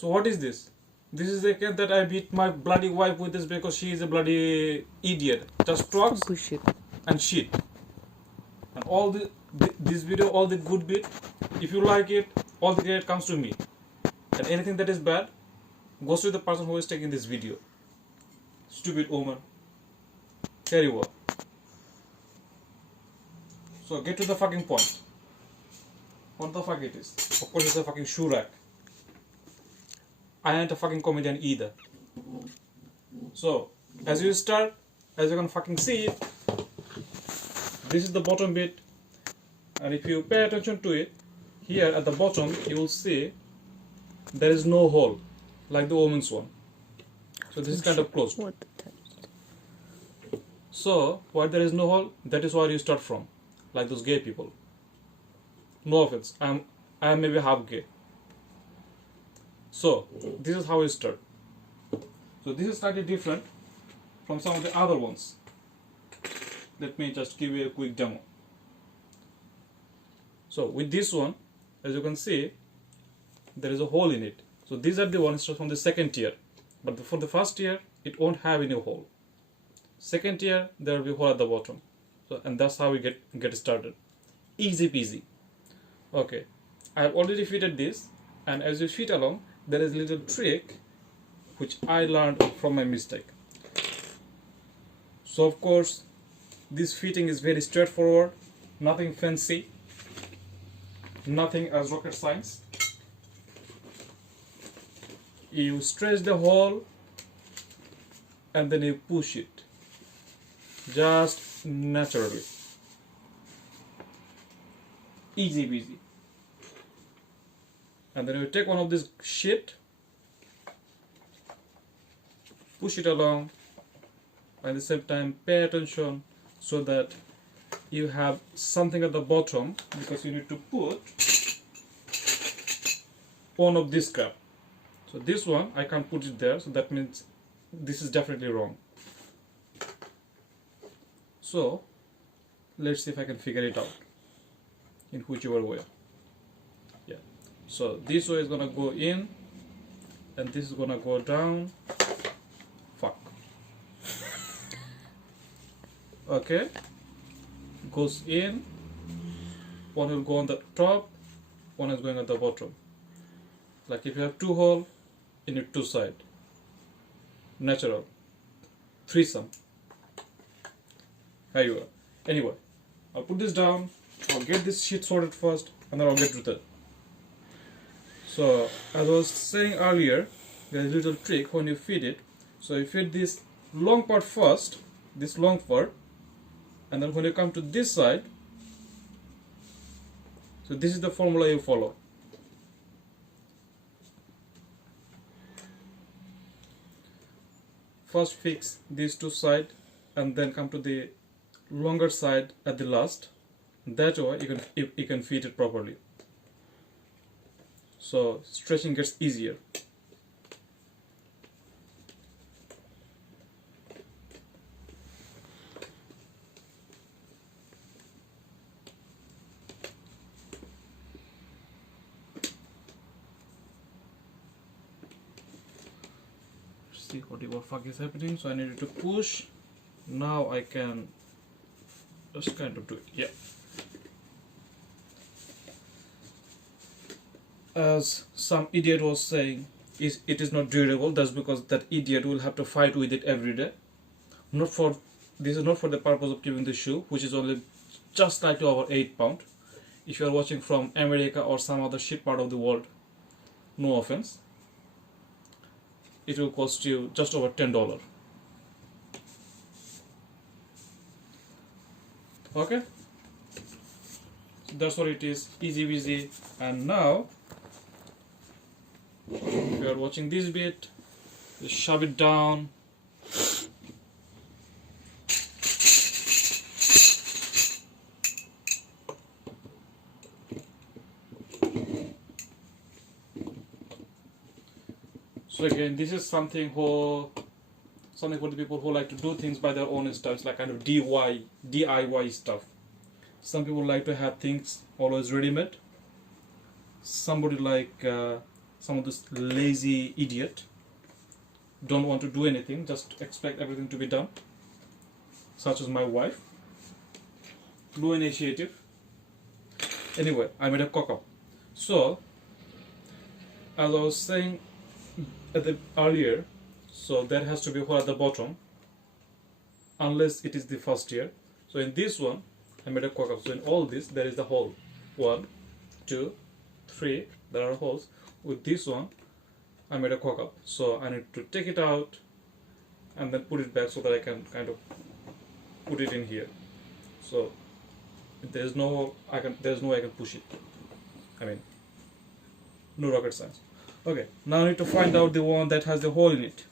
So what is this? This is the case that I beat my bloody wife with this because she is a bloody idiot. Just talks Bullshit. and shit. And all this video, all the good bit, if you like it, all the credit comes to me. And anything that is bad goes to the person who is taking this video. Stupid woman. Terrible. So get to the fucking point. What the fuck it is? Of course it's a fucking shoe rack. I ain't a fucking comedian either. So as you start, as you can fucking see it, this is the bottom bit, and if you pay attention to it, here at the bottom you will see there is no hole like the woman's one. So this is kind of closed. What the hell? So why there is no hole, that is where you start from, like those gay people. No offense, I am maybe half gay. So this is how you start. So this is slightly different from some of the other ones. Let me just give you a quick demo. So with this one, as you can see, there is a hole in it. So these are the ones from the second tier, but for the first tier it won't have any hole. Second tier there will be a hole at the bottom. So and that's how we get started. Easy peasy. Okay, I have already fitted this, and as you fit along, there is a little trick which I learned from my mistake. So of course this fitting is very straightforward, nothing fancy, nothing as rocket science. You stretch the hole and then you push it just naturally. Easy peasy. And then you take one of this shit, push it along, and at the same time pay attention so that you have something at the bottom, because you need to put one of this crap. So this one I can't put it there, so that means this is definitely wrong. So let's see if I can figure it out in whichever way. Yeah, so this way is gonna go in and this is gonna go down. Fuck. Okay, goes in, one will go on the top, one is going at the bottom. Like if you have two hole, you need two side. Natural. Threesome. Here you are. Anyway, I'll put this down, I'll get this shit sorted first, and then I'll get to that. So as I was saying earlier, there's a little trick when you feed it. So you feed this long part first, this long part, and then when you come to this side, so this is the formula you follow. First fix these two sides and then come to the longer side at the last. That way you can feed it properly. So stretching gets easier. See what the fuck is happening. So I needed to push. Now I can just kind of do it. Yeah. As some idiot was saying, it is not durable. That's because that idiot will have to fight with it every day. This is not for the purpose of keeping the shoe, which is only just slightly over 8 pounds. If you are watching from America or some other shit part of the world, no offense, it will cost you just over $10. Okay, so that's what it is. Easy peasy. And now if you are watching this bit, just shove it down. So again, this is something for the people who like to do things by their own style. It's like kind of DIY stuff. Some people like to have things always ready-made. Somebody like some of this lazy idiot don't want to do anything, just expect everything to be done, such as my wife. No initiative. Anyway, I made a cock up. So as I was saying earlier, so there has to be a hole at the bottom unless it is the first year. So in this one I made a cock up. So in all this there is the hole. 1, 2, 3, there are holes. With this one I made a cock up. So I need to take it out and then put it back so that I can kind of put it in here. So there's no way I can push it. I mean, no rocket science. Okay, now I need to find out the one that has the hole in it.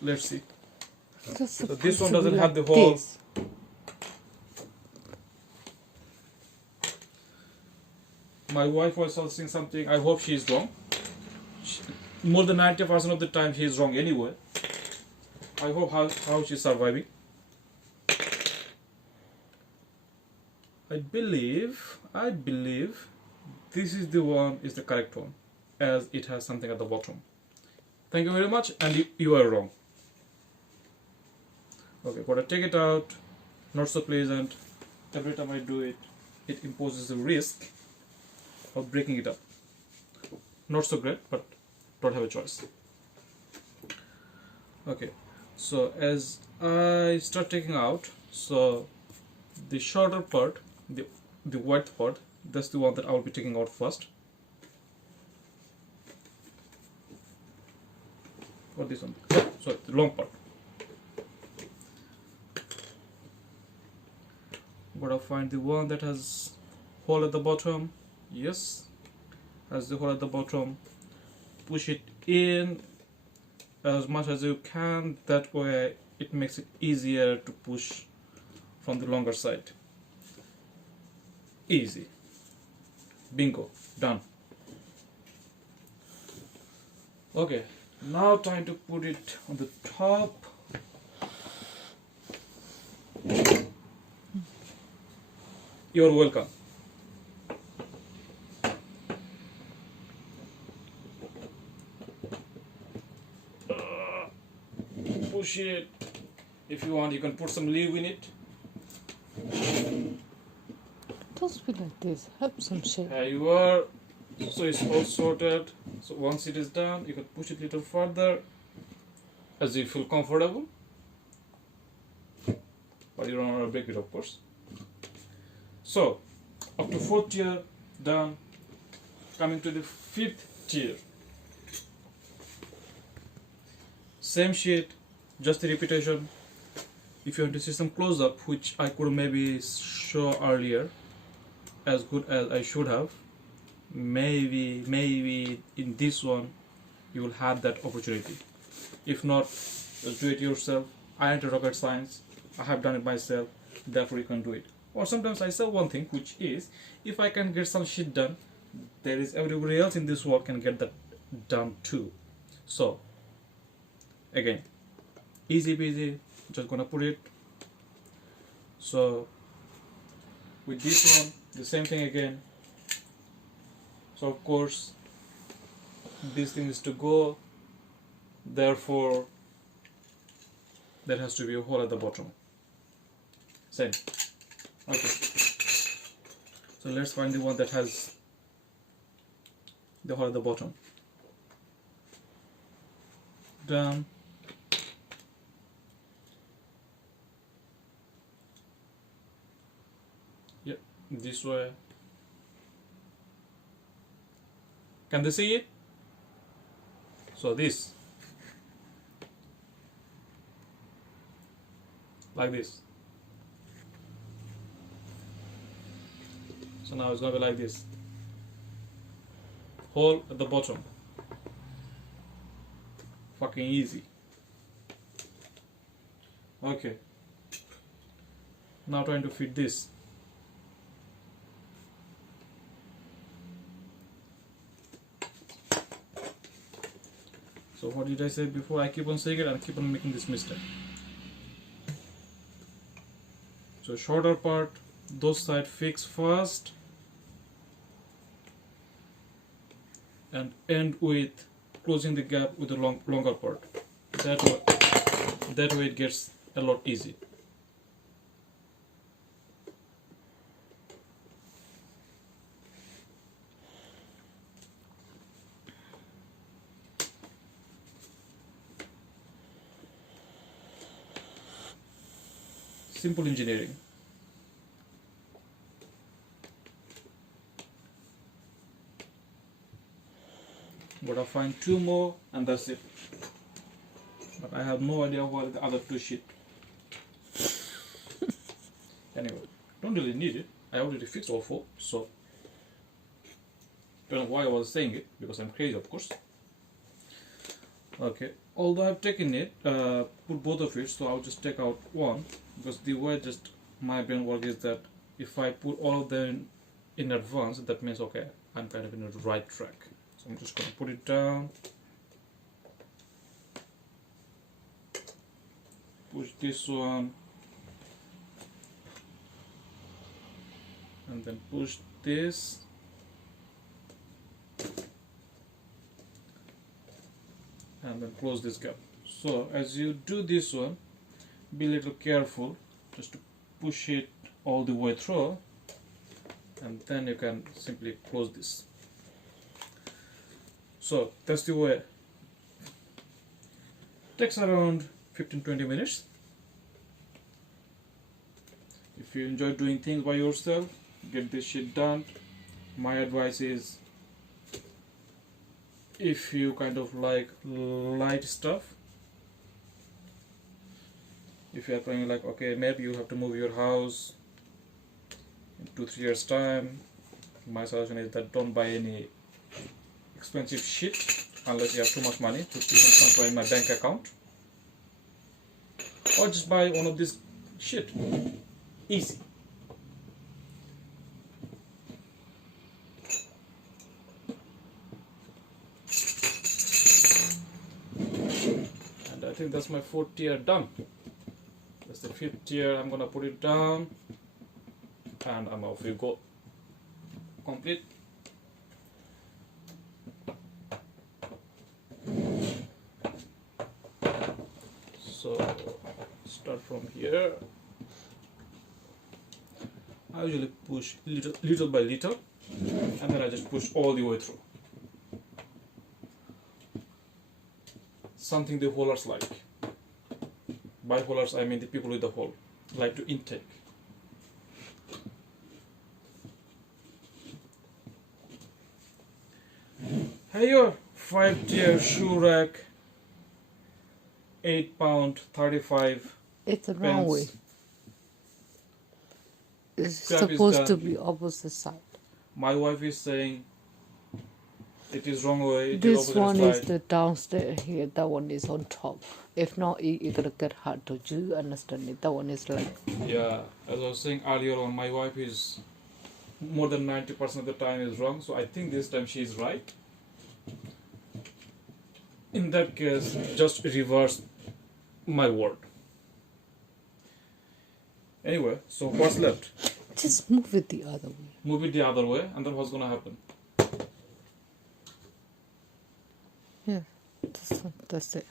Let's see. So this one doesn't have the hole. My wife was saying something. I hope she is wrong. More than 90% of the time she is wrong anyway. I hope how she's surviving. I believe this is the one, is the correct one, as it has something at the bottom. Thank you very much, and you are wrong. Okay, gotta take it out. Not so pleasant. Every time I do it, it imposes a risk of breaking it up. Not so great, but don't have a choice. Okay, so as I start taking out, so the shorter part, the white part, that's the one that I will be taking out first. Or this one. Sorry, the long part. Gotta find the one that has hole at the bottom. Yes, has the hole at the bottom. Push it in as much as you can. That way it makes it easier to push from the longer side. Easy. Bingo. Done. Okay, now time to put it on the top. You're welcome. Push it. If you want, you can put some leaf in it. Don't be like this. Have some shape. Here you are. So it's all sorted. So once it is done, you can push it a little further as you feel comfortable. But you don't want to break it, of course. So, up to 4th tier done. Coming to the 5th tier. Same sheet, just the repetition. If you want to see some close-up, which I could maybe show earlier, as good as I should have, maybe in this one you will have that opportunity. If not, just do it yourself. I ain't a rocket science. I have done it myself, therefore you can do it. Or sometimes I say one thing, which is, if I can get some shit done, there is everybody else in this world can get that done too. So again, easy peasy, just gonna put it. So with this one, the same thing again. So of course this thing is to go, therefore there has to be a hole at the bottom. Same. Okay, so let's find the one that has the hole at the bottom. Done. Yep, this way. Can they see it? So this, like this. So now it's going to be like this. Hole at the bottom. Fucking easy. Okay. Now trying to fit this. So what did I say before? I keep on saying it and keep on making this mistake. So shorter part, those side fix first, and end with closing the gap with the longer part. That way it gets a lot easy. Simple engineering. Gotta find 2 more and that's it. But I have no idea what the other 2 shit. Anyway, don't really need it. I already fixed all 4, so don't know why I was saying it, because I'm crazy of course. Okay, although I've taken it, put both of it, so I'll just take out one, because the way just my brain works is that if I put all of them in advance, that means okay, I'm kind of in the right track. So I'm just gonna put it down, push this one, and then push this, and then close this gap. So as you do this one, be a little careful just to push it all the way through, and then you can simply close this. So that's the way. Takes around 15-20 minutes. If you enjoy doing things by yourself, get this shit done. My advice is, if you kind of like light stuff, if you are planning like okay, maybe you have to move your house in 2-3 years time, my suggestion is that don't buy any expensive shit unless you have too much money to keep transfer in my bank account, or just buy one of this shit. Easy. And I think that's my 4th tier done. That's the 5th tier. I'm gonna put it down and I'm off you go. Complete. So start from here. I usually push little by little, and then I just push all the way through. Something the holers like. By holers I mean the people with the hole like to intake. Hey, your 5-tier shoe rack, 8 pound 35. It's the wrong pence. way. It's Grab is supposed to done. be opposite side. My wife is saying it is wrong way. It is This opposite one side. is the downstairs here, that one is on top. If not, you're gonna get hard to do understand it. That one is like, Yeah, as I was saying earlier on, my wife is more than 90% of the time is wrong, so I think this time she is right. In that case, just reverse my word. Anyway, so what's left? just move it the other way. Move it the other way, and then what's gonna happen? Yeah, that's it.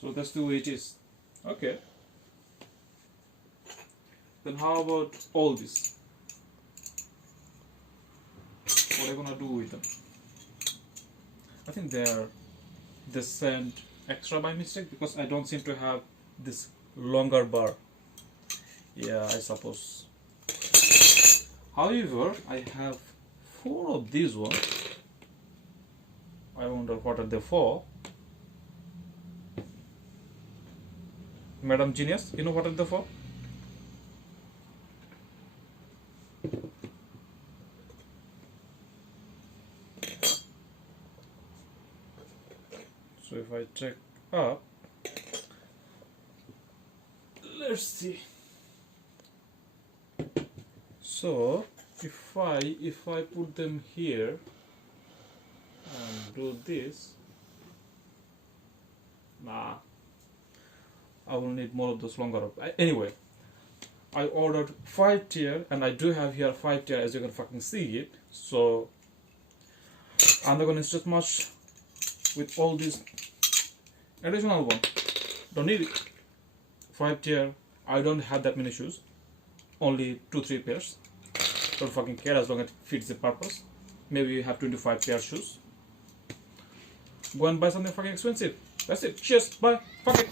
So that's the way it is. Okay. Then how about all this? What are you gonna do with them? I think they sent extra by mistake because I don't seem to have this longer bar. Yeah, I suppose. However, I have 4 of these ones. I wonder what are they for. Madam Genius, you know what are they for? So if I check up, let's see. So if I put them here and do this, nah, I will need more of those longer. Anyway, I ordered 5 tier and I do have here 5 tier as you can fucking see it. So I'm not gonna stress much with all these additional one. Don't need it. 5 tier. I don't have that many shoes. Only 2-3 pairs. Don't fucking care as long as it fits the purpose. Maybe you have 25 pair shoes. Go and buy something fucking expensive. That's it. Cheers. Bye. Fuck it.